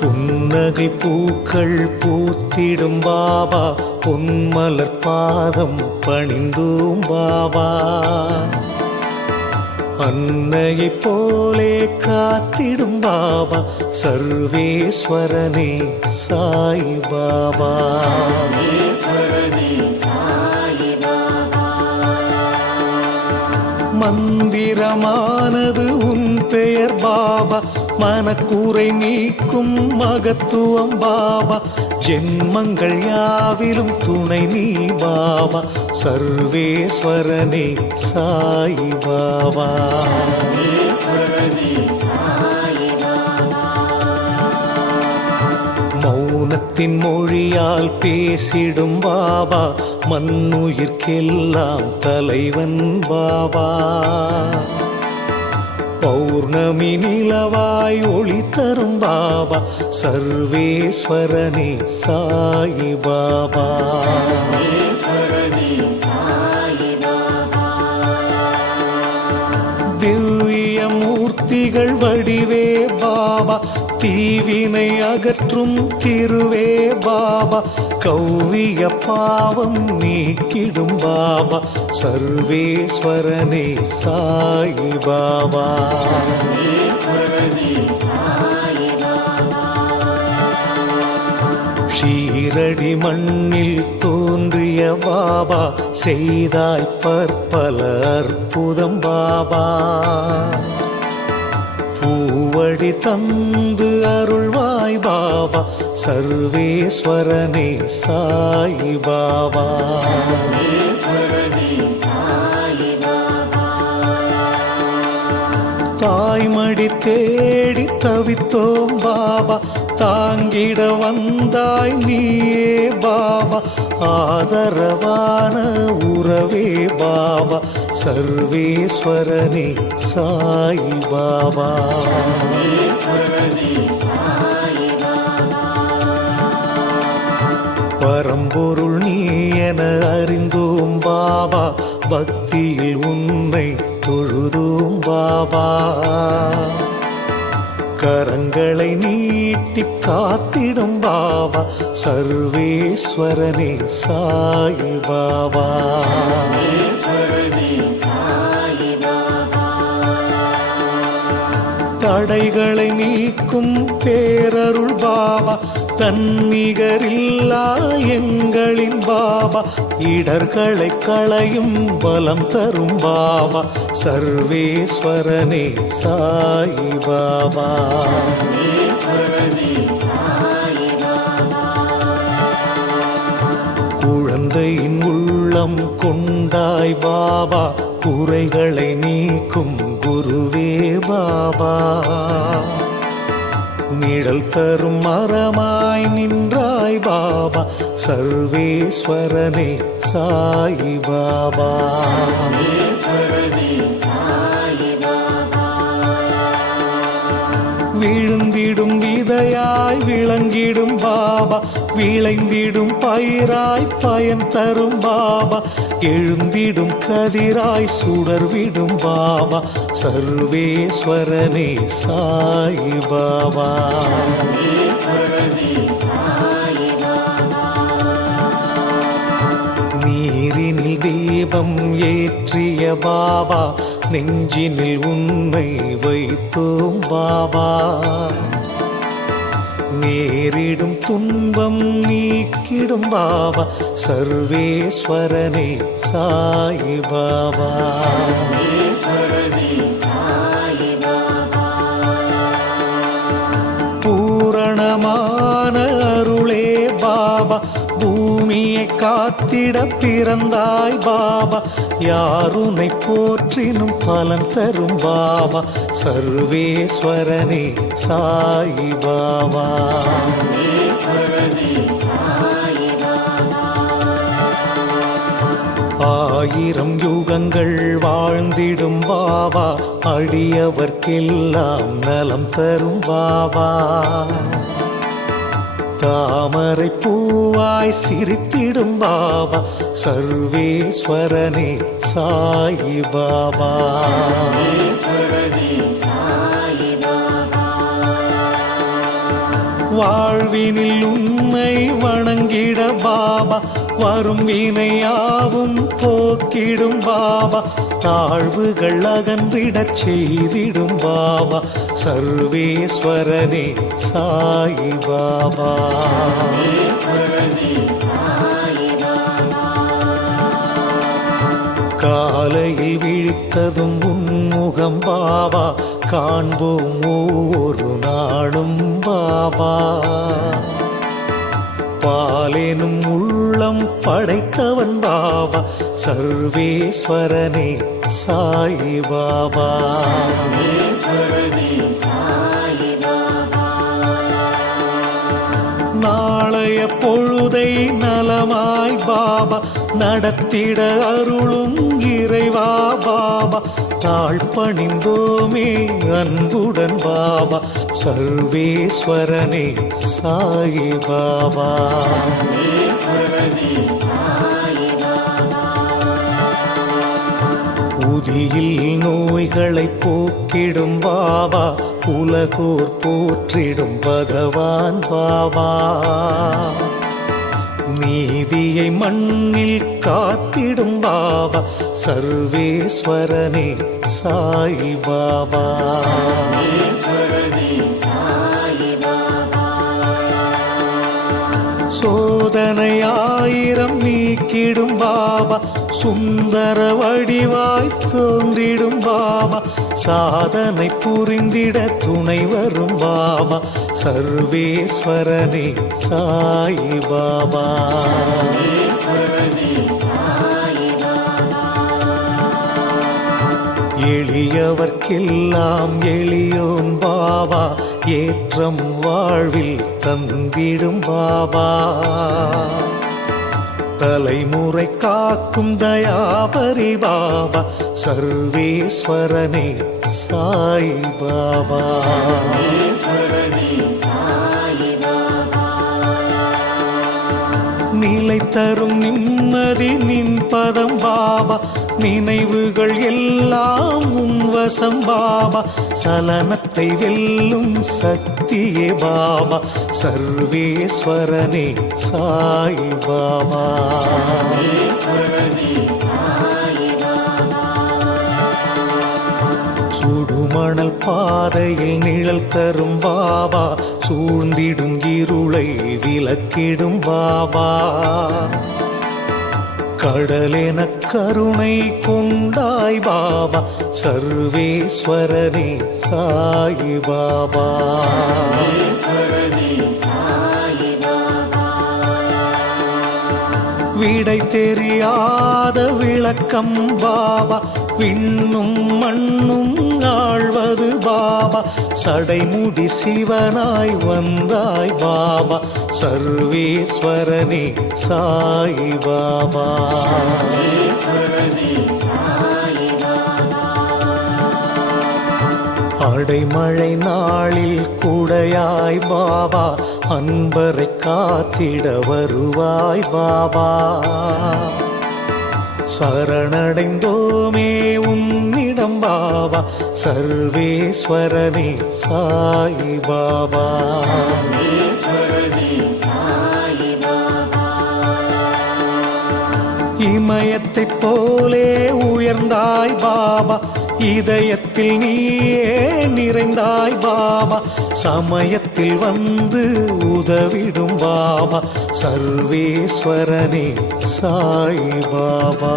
புன்னகை பூக்கள் பூத்திடும் பாபா, பொன்மலர் பாதம் பணிந்தோம் பாபா. அன்னையை போலே காத்திடும் பாபா, சர்வேஸ்வரனே சாய் பாபா. மந்திரமானது உன் பெயர் பாபா, மனக்கூரை நீக்கும் மகத்துவம் பாபா. ஜென்மங்கள் யாவிலும் துணை நீ பாபா, சர்வேஸ்வரனே சாய் பாபா. மௌனத்தின் மொழியால் பேசிடும் பாபா, மண்ணுயிர்க்கெல்லாம் தலைவன் பாபா. பௌர்ணமி நிலவாய் ஒளி தரும் பாபா, சர்வேஸ்வரனே சாய் பாபா. திவ்ய மூர்த்திகள் வடிவே பாபா, தீவினை அகற்றும் திருவே பாபா. கௌவிய பாவம் நீக்கிடும் பாபா, சர்வேஸ்வரனே சாய் பாபா. ஷீரடி மண்ணில் தோன்றிய பாபா, செய்தாய் பற்பல அற்புதம் பாபா. பூவடி தந்து அருள்வாய் பாபா, சர்வேஸ்வரனே சாய் பாபா. தாய்மடி தேடி தவித்தோம் பாபா, தாங்கிட வந்தாய் நீயே பாபா. ஆதரவான உறவே பாபா, சர்வேஸ்வரனே சாய் பாபா. பரம்பொருள் நீ என அறிந்தோம் பாபா, பக்தியில் உன்னை தொழுதோம் பாபா. கரங்களை நீட்டி காத்திடும் பாபா, சர்வேஸ்வரனே சாய் பாபா. தடைகளை நீக்கும் பேரருள் பாபா, தன்னிகரில்லா எங்களின் பாபா. இடர்களை களையும் பலம் தரும் பாபா, சர்வேஸ்வரனே சாய் பாபா. குழந்தையின் உள்ளம் கொண்டாய் பாபா, குறைகளை நீக்கும் குருவே பாபா. நிழல் தரும் மரமாய் நின்றாய் பாபா, சர்வேஸ்வரனே சாய் பாபா. விழுந்திடும் விதையாய் விளங்கிடும் பாபா, விளைந்திடும் பயிராய் பயன் தரும் பாபா. எழுந்திடும் கதிராய் சுடர்விடும் பாபா, சர்வேஸ்வரனே சாய் பாபா. நீரினில் தீபம் ஏற்றிய பாபா, நெஞ்சினில் உன்னை வைத்தோம் பாபா. நேரிடும் துன்பம் நீக்கிடும் பாபா, சர்வேஸ்வரனே சாய் பாபா. பூரணமான அருளே பாபா, பூமியை காத்திட பிறந்தாய் பாபா. யாருனை போற்றினும் பலன் தரும் பாபா, சர்வேஸ்வரனே சாய் பாபா. ஆயிரம் யுகங்கள் வாழ்ந்திடும் பாபா, அடியவர்க்கெல்லாம் நலம் தரும் பாபா. தாமரை பூவாய் சிரித்திடும் பாபா, சர்வேஸ்வரனே சாய் பாபா. வாழ்வினில் உன்னை வணங்கிட பாபா வரும் வினையாவும் போக்கிடும் பாபா தாழ்வுகள் அகன்றிடச் செய்திடும் பாபா சர்வேஸ்வரனே சாயி பாபா காலையில் விழித்ததும் உன்முகம் பாபா காண்போம் ஒவ்வொரு நாளும் பாபா பாலேனும் உள்ளம் படைத்தவன் பாபா சர்வேஸ்வரனே சாயி பாபா நாளைய பொழுதை நலமாய் பாபா நடத்திட அருளும் இறைவா பாபா தாழ்பணிந்தோமே அன்புடன் பாபா சர்வேஸ்வரனே சாயி பாபா உதியில் நோய்களை போக்கிடும் பாபா உலகோர் போற்றிடும் பகவான் பாபா நீதியை மண்ணில் காத்திடும் பாபா சர்வேஸ்வரனே சாயி பாபா சோதனையாயிரம் நீக்கிடும் பாபா சுந்தர வடிவாய் தோன்றிடும் பாபா சாதனை புரிந்திட துணை வரும் பாபா சர்வேஸ்வரனே சாயி பாபா எளியவர்க்கெல்லாம் எளியோன் பாபா ஏற்றம் வாழ்வில் தந்திடும் பாபா தலைமுறை காக்கும் தயாபரி பாபா சர்வேஸ்வரனே சாயி பாபா நிலை தரும் நிம்மதி நின் பதம் பாபா நினைவுகள் எல்லாம் உன்வசம் பாபா சலனத்தை வெல்லும் சக்தியே பாபா சர்வேஸ்வரனே சாயி பாபா சுடுமணல் பாதையில் நிழல் தரும் பாபா சூழ்ந்திடும் இருளை விலக்கிடும் பாபா கடலென கருணை கொண்டாய் பாபா சர்வேஸ்வரனே சாயி பாபா விடை தெரியாத விளக்கம் பாபா விண்ணும் மண்ணும் ஆழ்வது பாபா சடைமுடி சிவனாய் வந்தாய் பாபா சர்வேஸ்வரனே சாயி பாபா அடைமழை நாளில் குடையாய் பாபா அன்பரை காத்திட வருவாய் பாபா சரணடைந்தோமே உன்னிடம் பாபா சர்வேஸ்வரனே சாயி பாபா இமயத்தைப் போலே உயர்ந்தாய் பாபா இதயத்தில் நீயே நிறைந்தாய் பாபா சமயத்தில் வந்து உதவிடும் பாபா சர்வேஸ்வரனே சாயி பாபா